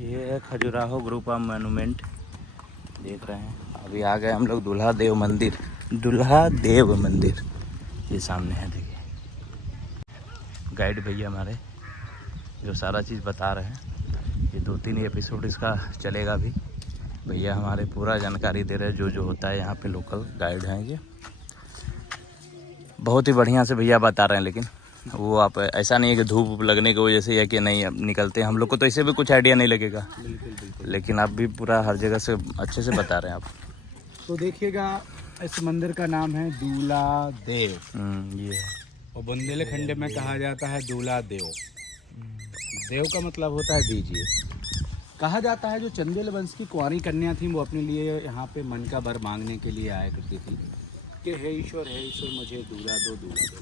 ये है Khajuraho group of monument, देख रहे हैं। अभी आ गए हम लोग दुल्हा देव मंदिर। दुल्हा देव मंदिर ये सामने है, देखिए। गाइड भैया हमारे जो सारा चीज़ बता रहे हैं। ये 2-3 एपिसोड इसका चलेगा भी। भैया हमारे पूरा जानकारी दे रहे हैं जो होता है यहाँ पे। लोकल गाइड हैं ये, बहुत ही बढ़िया से भैया बता रहे हैं। लेकिन वो आप ऐसा नहीं है कि धूप लगने की वजह से या कि नहीं अब निकलते हैं। हम लोग को तो ऐसे भी कुछ आइडिया नहीं लगेगा। बिल्कुल। लेकिन आप भी पूरा हर जगह से अच्छे से बता रहे हैं आप। तो देखिएगा, इस मंदिर का नाम है दूल्हा देव। ये है। और बुंदेलखंड में कहा जाता है दूल्हा देव। देव का मतलब होता है दीजिए। कहा जाता है जो चंदेल वंश की कुंवारी कन्या थी, वो अपने लिए यहाँ पे मन का वर मांगने के लिए आया करती थी कि हे ईश्वर मुझे दूल्हा दो, दूल्हा दो।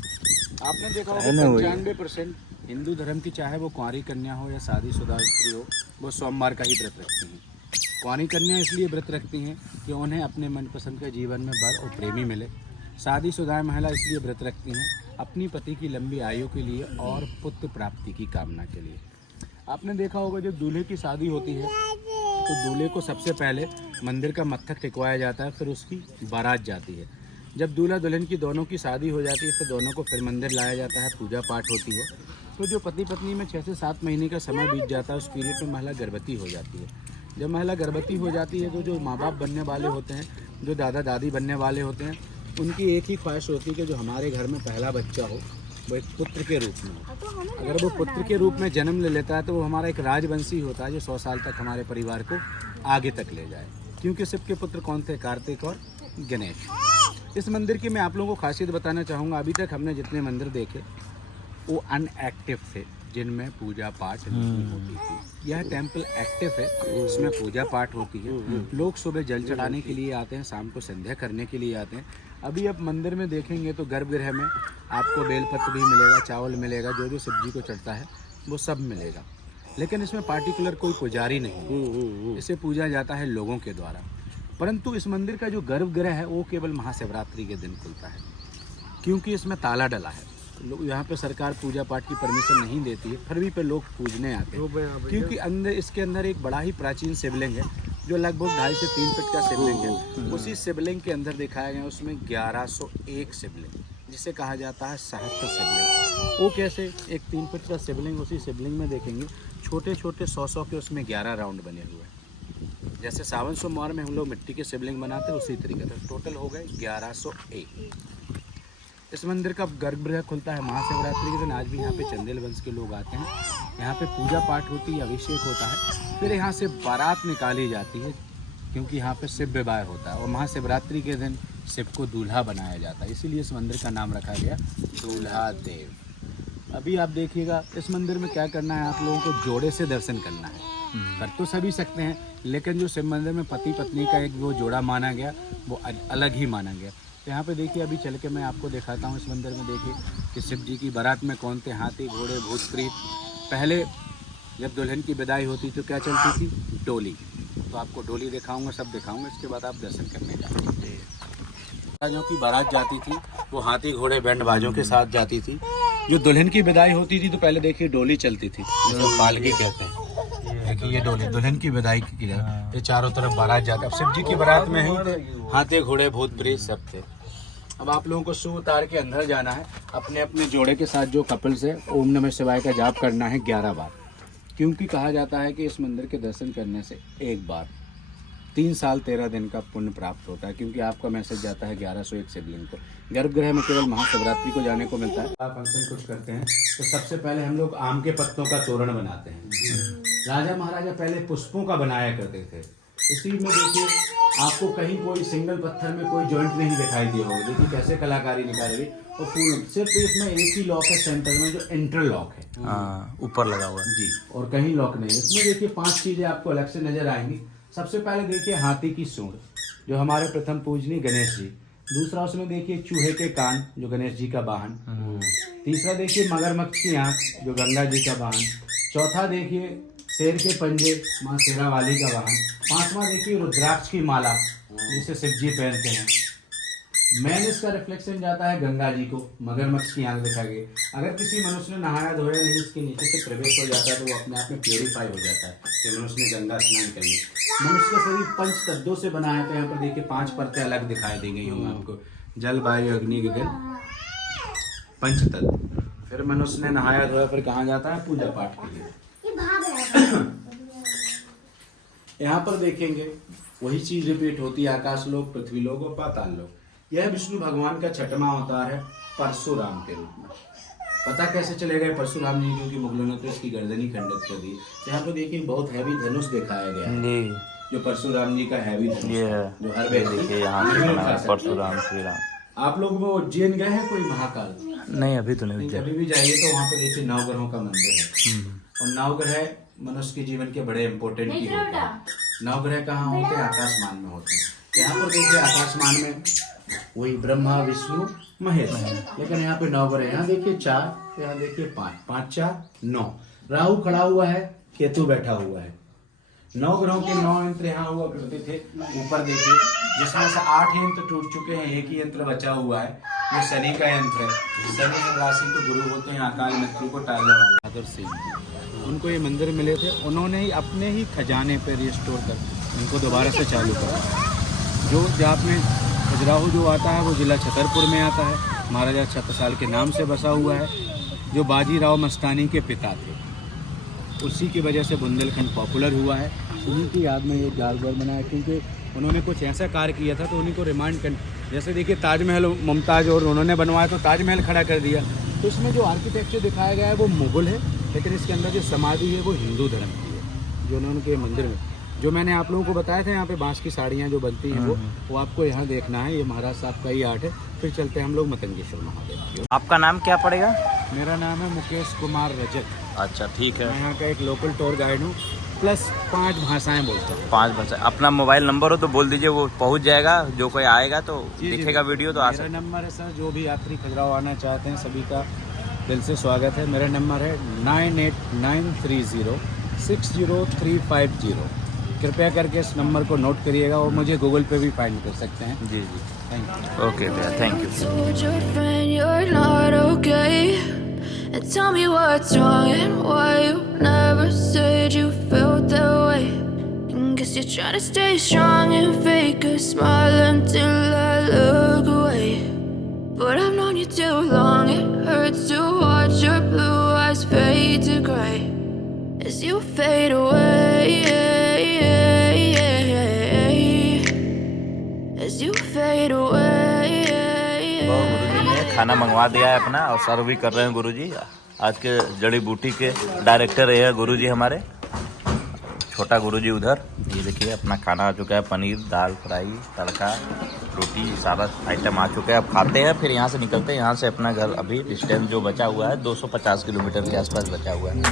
आपने देखा होगा 95% हिंदू धर्म की, चाहे वो कुंवारी कन्या हो या शादीशुदा स्त्री हो, वो सोमवार का ही व्रत रखती हैं। कुंवारी कन्या इसलिए व्रत रखती हैं कि उन्हें अपने मनपसंद के जीवन में वर और प्रेमी मिले। शादीशुदा महिला इसलिए व्रत रखती हैं अपनी पति की लंबी आयु के लिए और पुत्र प्राप्ति की कामना के लिए। आपने देखा होगा जब दूल्हे की शादी होती है तो दूल्हे को सबसे पहले मंदिर का मत्थक टिकवाया जाता है, फिर उसकी बारात जाती है। जब दूल्हा दुल्हन की दोनों की शादी हो जाती है तो दोनों को फिर मंदिर लाया जाता है, पूजा पाठ होती है। तो जो पति पत्नी में 6 से 7 महीने का समय बीत जाता है, उस पीरियड में महिला गर्भवती हो जाती है। जब महिला गर्भवती हो जाती है तो जो माँ बाप बनने वाले होते हैं, जो दादा दादी बनने वाले होते हैं, उनकी एक ही ख्वाहिश होती है कि जो हमारे घर में पहला बच्चा हो वो एक पुत्र के रूप में हो। अगर वो पुत्र के रूप में जन्म ले लेता है तो वो हमारा एक राजवंशी होता है जो 100 साल तक हमारे परिवार को आगे तक ले जाए। क्योंकि शिव के पुत्र कौन थे? कार्तिक और गणेश। इस मंदिर की मैं आप लोगों को खासियत बताना चाहूँगा। अभी तक हमने जितने मंदिर देखे वो अनएक्टिव थे, जिनमें पूजा पाठ नहीं होती थी। यह टेम्पल एक्टिव है, इसमें पूजा पाठ होती है। लोग सुबह जल चढ़ाने के लिए आते हैं, शाम को संध्या करने के लिए आते हैं। अभी आप मंदिर में देखेंगे तो गर्भगृह में आपको बेलपत्र भी मिलेगा, चावल मिलेगा, जो शिव जी को चढ़ता है वो सब मिलेगा। लेकिन इसमें पार्टिकुलर कोई पुजारी नहीं, इसे पूजा जाता है लोगों के द्वारा। परंतु इस मंदिर का जो गर्भगृह है वो केवल महाशिवरात्रि के दिन खुलता है, क्योंकि इसमें ताला डला है। लोग यहाँ पे सरकार पूजा पाठ की परमिशन नहीं देती है, फिर भी पे लोग पूजने आते हैं। क्योंकि अंदर इसके अंदर एक बड़ा ही प्राचीन शिवलिंग है जो लगभग 2.5 से 3 फीट का शिवलिंग है। उसी शिवलिंग के अंदर दिखाया गया उसमें 1101 शिवलिंग, जिसे कहा जाता है सहस्त्र शिवलिंग। वो कैसे? एक 3 फीट का शिवलिंग, उसी शिवलिंग में देखेंगे छोटे छोटे 100 के उसमें 11 राउंड बने हुए हैं। जैसे सावन सोमवार में हम लोग मिट्टी के शिवलिंग बनाते हैं, उसी तरीके से टोटल हो गए 1101। इस मंदिर का गर्भगृह खुलता है महाशिवरात्रि के दिन। आज भी यहाँ पे चंदेल वंश के लोग आते हैं, यहाँ पे पूजा पाठ होती है, अभिषेक होता है। फिर यहाँ से बारात निकाली जाती है, क्योंकि यहाँ पे शिव विवाह होता है और महाशिवरात्रि के दिन शिव को दूल्हा बनाया जाता है। इसीलिए इस मंदिर का नाम रखा गया दूल्हा देव। अभी आप देखिएगा इस मंदिर में क्या करना है, आप लोगों को जोड़े से दर्शन करना है। कर तो सभी सकते हैं, लेकिन जो शिव मंदिर में पति पत्नी का एक वो जोड़ा माना गया वो अलग ही माना गया। तो यहाँ पे देखिए, अभी चल के मैं आपको दिखाता हूँ इस मंदिर में। देखिए कि शिव जी की बारात में कौन थे? हाथी, घोड़े, भूत प्रेत। पहले जब दुल्हन की विदाई होती तो क्या चलती थी? डोली। तो आपको डोली दिखाऊंगा, सब दिखाऊंगा, इसके बाद आप दर्शन करने जाएंगे। राजों की बारात जाती थी वो हाथी, घोड़े, बैंड बाजों के साथ जाती थी। जो दुल्हन की विदाई होती थी तो पहले देखिए डोली चलती थी, जिसको पालकी कहते हैं। देखिए ये डोली दुल्हन की विदाई की, ये चारों तरफ बारात जाते। अब शिव जी की बारात में ही हाथी, घोड़े, भूत प्रेत सब थे। अब आप लोगों को सू उतार के अंदर जाना है, अपने अपने जोड़े के साथ जो कपल्स है ओम नमः शिवाय का जाप करना है 11 बार। क्योंकि कहा जाता है कि इस मंदिर के दर्शन करने से एक बार 3 साल 13 दिन का पुण्य प्राप्त होता है। क्योंकि आपका मैसेज जाता है 1101 शिवलिंग को। गर्भगृह में केवल महाशिवरात्रि को जाने को मिलता है। आप फंक्शन कुछ करते हैं तो सबसे पहले हम लोग आम के पत्तों का तोरण बनाते हैं। राजा महाराजा पहले पुष्पों का बनाया करते थे। इसी में देखिए आपको कहीं कोई सिंगल पत्थर में कोई जॉइंट नहीं दिखाई दिया होगा। देखिए कैसे कलाकारी निकाल रही। और फूल सिर्फ इसमें एक ही लॉक है सेंटर में, जो इंटर लॉक है, ऊपर लगा हुआ है जी, और कहीं लॉक नहीं है। इसमें देखिए 5 चीजें आपको अलग से नजर आएंगी। सबसे पहले देखिए हाथी की सूंड, जो हमारे प्रथम पूजनीय गणेश जी। दूसरा उसमें देखिए चूहे के कान, जो गणेश जी का वाहन। तीसरा देखिए मगरमच्छ की आंख, जो गंगा जी का वाहन। चौथा देखिए शेर के पंजे, माँ शेरा वाली का वाहन। 5वां देखिए रुद्राक्ष की माला, जिसे शिव जी पहनते हैं। मैन इसका रिफ्लेक्शन जाता है गंगा जी को, मगरमच्छ की आंख दिखा गई। अगर किसी मनुष्य ने नहाया धोया नहीं, इसके नीचे से प्रवेश हो जाता है तो वो अपने आप में प्योरीफाई हो जाता है। कि मनुष्य ने गंगा स्नान कर लिया। मनुष्य का शरीर पंच तत्वों से बना है। तो यहाँ पर देखिए 5 परतें अलग दिखाई दी गई होंगी आपको, जल वायु अग्नि गगन पंच तत्व। फिर मनुष्य ने नहाया धोया, फिर कहाँ जाता है? पूजा पाठ के लिए। यहाँ पर देखेंगे वही चीज रिपीट होती है, आकाश लोक, पृथ्वी लोक और पाताल लोक। यह विष्णु भगवान का छठवां अवतार है परशुराम के रूप में। पता कैसे चलेगा परशुराम जी? क्योंकि मुगलों ने तो इसकी गर्दन ही खंडित कर दी। यहाँ पर देखिए बहुत हैवी धनुष दिखाया गया है, जो परशुराम जी का हैवी धनुष है, जो हर व्यक्ति यहाँ परशुराम श्री राम। आप लोग वो उज्जैन गए हैं कोई महाकाल? नहीं, अभी तो नहीं। कभी भी जाइए तो वहाँ पे देखिए नवग्रहों का मंदिर है। और नवग्रह मनुष्य के जीवन के बड़े इंपॉर्टेंट की होते हैं। नवग्रह कहाँ होते हैं? आकाशमान में होते हैं। यहाँ पर देखिए आकाशमान में वही ब्रह्मा विष्णु महेश, लेकिन यहाँ पे नवग्रह, यहाँ देखिए 4, यहाँ देखिए 5, 5 4 9। राहु खड़ा हुआ है, केतु बैठा हुआ है। 9 ग्रहों के 9 यंत्र यहाँ हुआ करते थे। ऊपर देखिए जिसमें से 8 यंत्र टूट चुके हैं, एक ही यंत्र बचा हुआ है, ये शनि का यंत्र है। शनि राशि के गुरु होते हैं, अकाल मृत्यु को टालने वाले। बहादुर सिंह जी, उनको ये मंदिर मिले थे, उन्होंने ही अपने ही खजाने पर रिस्टोर कर इनको दोबारा से चालू करा। जो जाप में खजुराहो जो आता है वो जिला छतरपुर में आता है, महाराजा छत्रसाल के नाम से बसा हुआ है, जो बाजीराव मस्तानी के पिता थे। उसी की वजह से बुंदेलखंड पॉपुलर हुआ है। उन्हीं की याद में ये जादूगर बना है, क्योंकि उन्होंने कुछ ऐसा कार्य किया था तो उन्हीं को रिमांड कर, जैसे देखिए ताजमहल मुमताज़ और उन्होंने बनवाया तो ताजमहल खड़ा कर दिया। तो इसमें जो आर्किटेक्चर दिखाया गया है वो मुगल है, लेकिन इसके अंदर जो समाधि है वो हिंदू धर्म की है, जो उन्होंने के मंदिर में। जो मैंने आप लोगों को बताया था यहाँ पे बांस की साड़ियाँ जो बनती हैं वो आपको यहाँ देखना है। ये महाराज साहब का ही आर्ट है। फिर चलते हैं हम लोग मतंगेश्वर महादेव की। आपका नाम क्या पड़ेगा? मेरा नाम है मुकेश कुमार रजक। अच्छा, ठीक है। मैं यहाँ का एक लोकल टूर गाइड हूँ, प्लस 5 भाषाएं बोलता हूँ। 5 भाषा। अपना मोबाइल नंबर हो तो बोल दीजिए, वो पहुँच जाएगा। जो कोई आएगा तो दिखेगा वीडियो तो आ सकता है। मेरा नंबर है सर, जो भी यात्री खजुराहो आना चाहते हैं सभी का दिल से स्वागत है। मेरा नंबर है 9893060350। कृपया करके इस नंबर को नोट करिएगा और मुझे गूगल पे भी फाइंड कर सकते हैं। जी जी, थैंक यू। ओके भैया, thank you. Told your friend you're not okay, and tell me what's wrong and why you never said you felt that way. And guess you're trying to stay strong and fake a smile until I look away. But I've known you too long, it hurts to watch your blue eyes fade to gray as you fade away, as you fade away. गुरुजी ने खाना मंगवा दिया है अपना और सर्व भी कर रहे हैं गुरुजी। आज के जड़ी बूटी के डायरेक्टर ये है गुरुजी हमारे, छोटा गुरुजी उधर। ये देखिए अपना खाना आ चुका है, पनीर, दाल फ्राई, तड़का, रोटी, सारा आइटम आ चुका है। अब खाते हैं, फिर यहाँ से निकलते हैं। यहाँ से अपना घर अभी डिस्टेंस जो बचा हुआ है 250 किलोमीटर के आसपास बचा हुआ है।